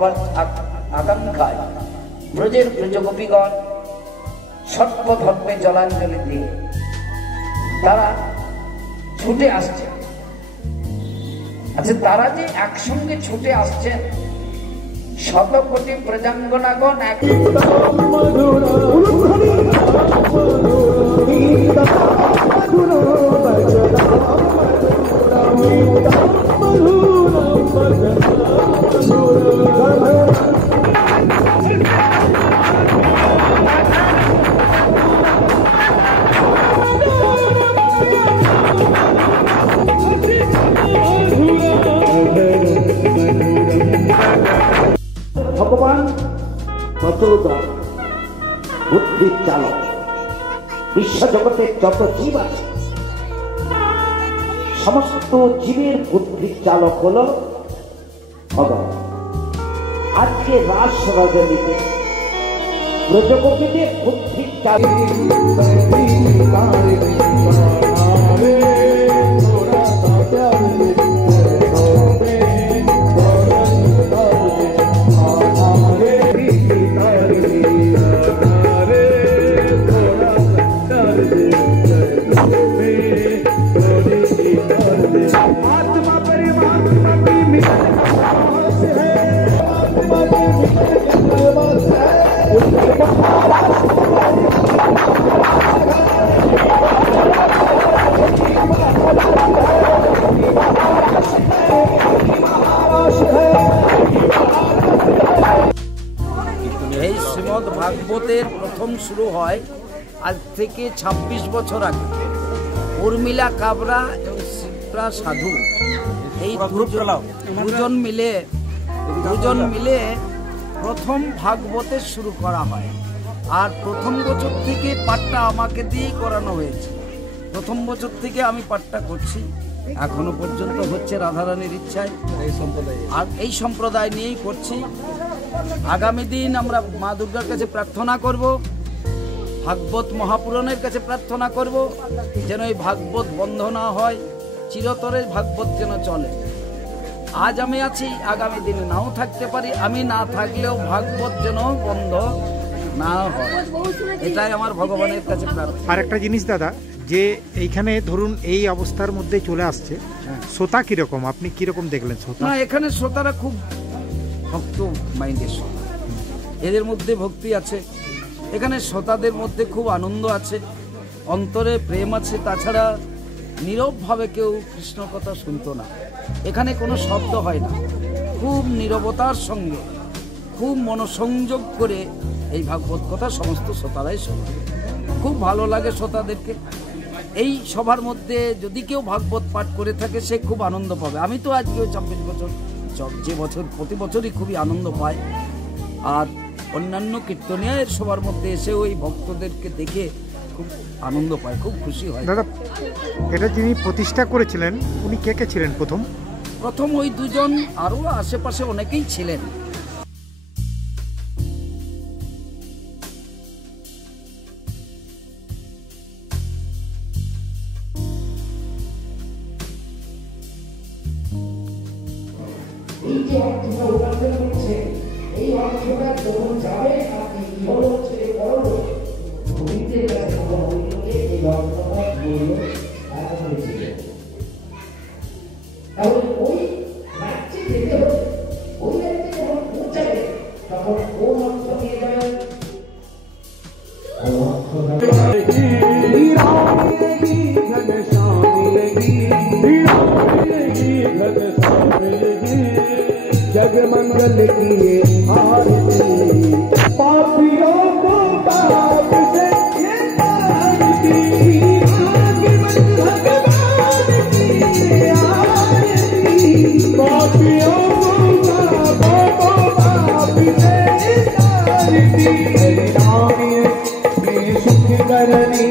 পাবার আকাঙ্ক্ষায় ব্রজের ব্রজগোপীগণ সর্বধর্মে জলাঞ্জলি দিয়ে তারা ছুটে আসছে। আচ্ছা, তারা যে একসঙ্গে ছুটে আসছেন, শতকোটি প্রজাঙ্গনাগণ এক ভগবান প্রচোদক, বুদ্ধির চালক, বিশ্বজগতের যত জীব আছে সমস্ত জীবের বুদ্ধির চালক হল ভগবান। আজকে রাস রজনীতে ব্রজগোপীদের বুদ্ধির চালক এই শ্রীমদ ভাগবতের প্রথম শুরু হয় আজ থেকে ২৬ বছর আগে। উর্মিলা কাবরা এবং শিপ্রা সাধু এই দুজন মিলে প্রথম ভাগবতের শুরু করা হয়। আর প্রথম বছর থেকে পাঠটা আমাকে দিয়েই করানো হয়েছে। প্রথম বছর থেকে আমি পাঠটা করছি, এখনো পর্যন্ত হচ্ছে রাধারানীর ইচ্ছায়। আর এই সম্প্রদায় নিয়েই করছি। আগামী দিন আমরা মা দুর্গার কাছে প্রার্থনা করব, ভাগবত মহাপুরাণের কাছে প্রার্থনা করব যেন এই ভাগবত বন্ধ না হয়, চিরতরে ভাগবত যেন চলে। আজ আমি আছি, আগামী দিনে নাও থাকতে পারি, আমি না থাকলেও ভাগবত যেন বন্ধ না হয়, এটাই আমার ভগবানের কাছে প্রার্থনা। আর একটা জিনিস দাদা, যে এইখানে ধরুন এই অবস্থার মধ্যে চলে আসছে, শ্রোতা কিরকম, আপনি কিরকম দেখলেন শ্রোতা? না, এখানে শ্রোতারা খুব ভক্ত মাইন্ডের শ্রোতা, এদের মধ্যে ভক্তি আছে। এখানে শ্রোতাদের মধ্যে খুব আনন্দ আছে, অন্তরে প্রেম আছে। তাছাড়া নীরবভাবে কেউ কৃষ্ণ কথা শুনতো না। এখানে কোনো শব্দ হয় না, খুব নীরবতার সঙ্গে খুব মনোসংযোগ করে এই ভাগবত কথা সমস্ত শ্রোতারাই শোনে। খুব ভালো লাগে শ্রোতাদেরকে। এই সভার মধ্যে যদি কেউ ভাগবত পাঠ করে থাকে সে খুব আনন্দ পাবে। আমি তো আজকেও ২৬ বছর যে বছর প্রতি বছরই খুবই আনন্দ পাই। আর অন্যান্য কীর্তনিয়ার সবার মধ্যে এসে ওই ভক্তদেরকে দেখে খুব আনন্দ পায়, খুব খুশি হয়। দাদা, এটা যিনি প্রতিষ্ঠা করেছিলেন উনি কে কে ছিলেন? প্রথম ওই দুজন, আরও আশেপাশে অনেকেই ছিলেন। এই যে অর্থটা উপার্জন করছে, এই অর্থটা যখন যাবে আপনি ইহলোক ছেড়ে পরলোক, গোবিন্দের কাছে গোবিন্দকে এই অর্থটা বলল হয়েছিল। তাহলে ওই রাজ্যে যেতে হবে, ওই রাজ্যে যখন পৌঁছাবে তখন কোন অর্থ নিয়ে যাবে? जग मंगल किए आरती, पापियों को पाप से आरती, भगवान की आरती, पापियों को पाप से आरती, रानी में सुख करनी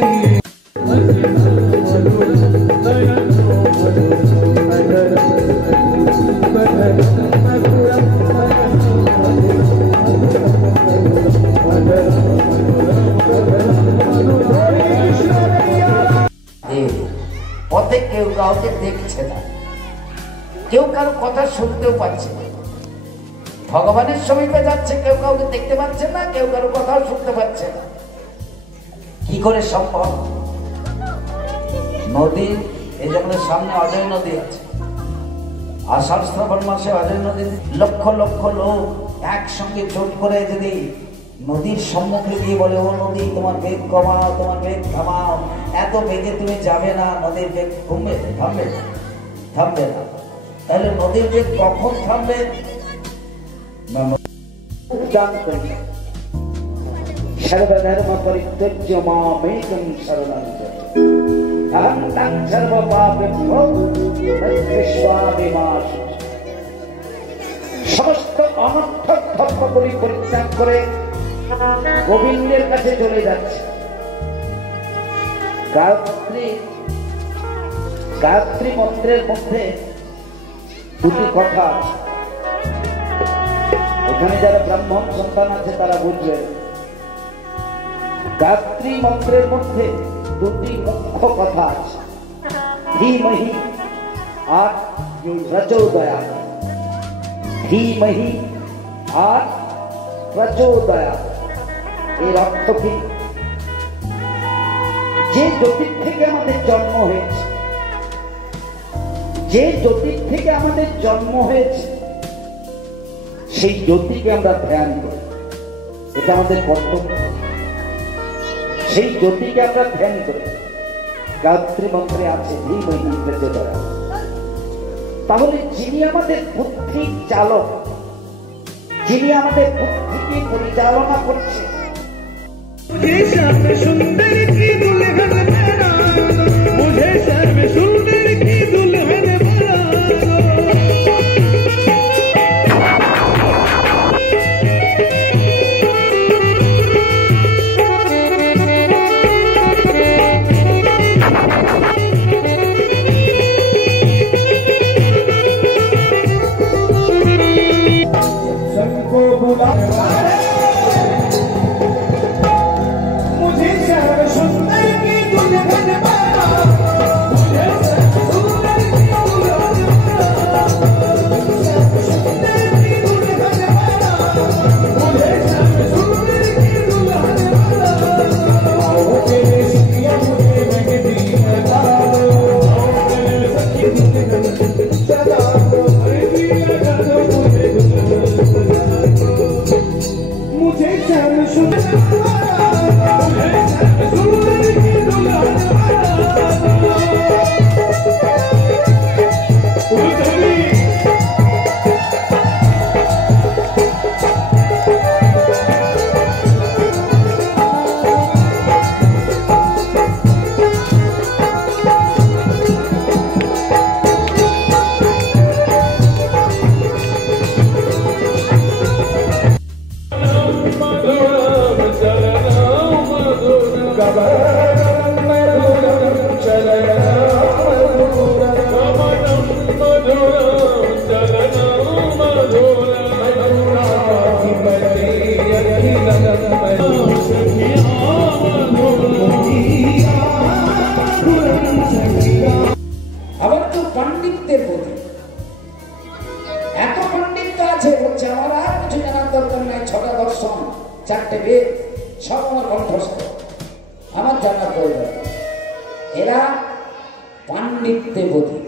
পথে কেউ কাউকে দেখছে না, কেউ কারো কথা শুনতেও পাচ্ছে না। ভগবানের সমীপে যাচ্ছে, কেউ কাউকে দেখতে পাচ্ছে না, কেউ কারো কথাও শুনতে পাচ্ছে না। কি করে সম্ভব? নদী, এই যেমন সামনে অজয় নদী আছে, আষাঢ় শ্রাবণ মাসে অজয় নদী, লক্ষ লক্ষ লোক একসঙ্গে জোট করে যদি নদীর সম্মুখে গিয়ে বলে, ও নদী তোমার বেগ কমাও, তোমার বেগ থামাও, এত বেগে তুমি যাবে না, নদীর বেগ কমবে, থামবে থামবে না। তাহলে নদীর বেগ কখন থামবে? সর্বধর্ম পরিত্যজ্য মামেকং শরণং ব্রজ, অহং तं সর্বপাপেভ্যো বিনাশায়। সমস্ত অনর্থক ধর্মগুলি পরিত্যাগ করে গোবিন্দের কাছে চলে যাচ্ছে। গায়ত্রী মন্ত্রের মধ্যে দুটি কথা আছে, এখানে যারা ব্রাহ্মণ সন্তান আছে তারা বুঝবেন। গায়ত্রী মন্ত্রের মধ্যে দুটি মুখ্য কথা আছে, ধীমহি আর প্রচোদয়া। ধীমহি আর প্রচোদয়া এর অর্থ কি? যে জ্যোতির থেকে আমাদের জন্ম হয়েছে, যে জ্যোতির থেকে আমাদের জন্ম হয়েছে, সেই জ্যোতিকে আমরা ধ্যান করি, এটা আমাদের কর্তব্য। সেই জ্যোতিকে আমরা ধ্যান করি। গায়ত্রী মন্ত্রে আছে ধীমহি প্রচোদয়া। তাহলে যিনি আমাদের বুদ্ধির চালক, যিনি আমাদের বুদ্ধিকে পরিচালনা করছে, আবার তো পণ্ডিতদের প্রতি এত পণ্ডিত আছে, বলছে আমার আর কিছু জানার দরকার নাই, 6টা দর্শন 4টে বেদ সব আমার কণ্ঠস্থ, আমার জানার প্রয়োজন। এরা পাণ্ডিত্যের প্রতি।